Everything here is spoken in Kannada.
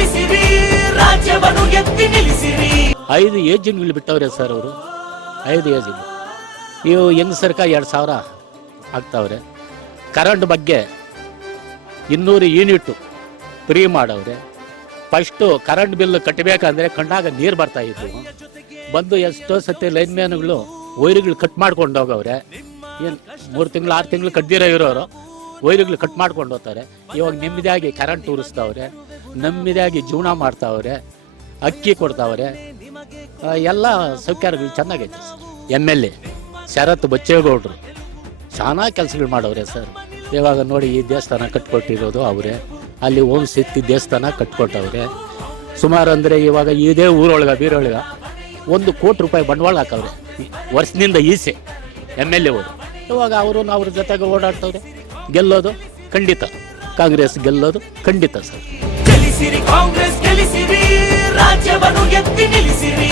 ಗೆಲ್ಲಿಸಿರಿ, ರಾಜ್ಯವನ್ನು ಎತ್ತಿ ನಿಲ್ಲಿಸಿರಿ. 5 ಏಜೆಂಟ್ಗಳು ಬಿಟ್ಟವ್ರೆ ಸರ್ ಅವರು. 5 ಏಜೆಂಟ್ ಇವು ಹೆಂಗಸರ್ಕ 2,000 ಆಗ್ತಾವ್ರೆ. ಕರೆಂಟ್ ಬಗ್ಗೆ 200 ಯೂನಿಟ್ ಫ್ರೀ ಮಾಡವ್ರೆ. ಫಸ್ಟು ಕರೆಂಟ್ ಬಿಲ್ ಕಟ್ಟಬೇಕಂದ್ರೆ ಕಣ್ಣಾಗ ನೀರು ಬರ್ತಾ ಇದ್ವು. ಬಂದು ಎಷ್ಟೋ ಸತಿ ಲೈನ್ ಮ್ಯಾನ್ಗಳು ವೈರ್ಗಳು ಕಟ್ ಮಾಡ್ಕೊಂಡು ಹೋಗವ್ರೆ. ಏನು 3 ತಿಂಗಳು 6 ತಿಂಗಳು ಕಡ್ದಿರೋ ಇರೋರು ವೈರ್ಗಳು ಕಟ್ ಮಾಡ್ಕೊಂಡು ಹೋಗ್ತಾರೆ. ಇವಾಗ ನೆಮ್ಮದಿಯಾಗಿ ಕರೆಂಟ್ ಉರಿಸ್ತಾವ್ರೆ, ನೆಮ್ಮದಿಯಾಗಿ ಜೀವನ ಮಾಡ್ತಾವ್ರೆ, ಅಕ್ಕಿ ಕೊಡ್ತಾವ್ರೆ. ಎಲ್ಲ ಸೌಕರ್ಯಗಳು ಚೆನ್ನಾಗೈತೆ ಸರ್. MLA ಶರತ್ ಬಚ್ಚೇಗೌಡರು ಚೆನ್ನಾಗಿ ಕೆಲಸಗಳು ಮಾಡವ್ರೆ ಸರ್. ಇವಾಗ ನೋಡಿ ಈ ದೇವಸ್ಥಾನ ಕಟ್ಕೊಟ್ಟಿರೋದು ಅವರೇ. ಅಲ್ಲಿ ಓಂ ಶಕ್ತಿ ದೇವಸ್ಥಾನ ಕಟ್ಕೊಟ್ಟವ್ರೆ. ಸುಮಾರು ಅಂದರೆ ಇವಾಗ ಇದೇ ಊರೊಳಗೆ ಬೀರೊಳಗೆ 1 ಕೋಟಿ ರೂಪಾಯಿ ಬಂಡವಾಳ ಹಾಕವ್ರೆ ವರ್ಷದಿಂದ ಈಸೆ MLA ಅವರು. ಇವಾಗ ಅವರು ಅವ್ರ ಜೊತೆಗೆ ಓಡಾಡ್ತವ್ರೆ. ಗೆಲ್ಲೋದು ಖಂಡಿತ, ಕಾಂಗ್ರೆಸ್ ಗೆಲ್ಲೋದು ಖಂಡಿತ ಸರ್. ಗೆಲ್ಲಿಸಿರಿ ಕಾಂಗ್ರೆಸ್ ಗೆಲ್ಲಿಸಿರಿ, ರಾಜ್ಯವನ್ನು ಎತ್ತಿ ನಿಲ್ಲಿಸಿರಿ.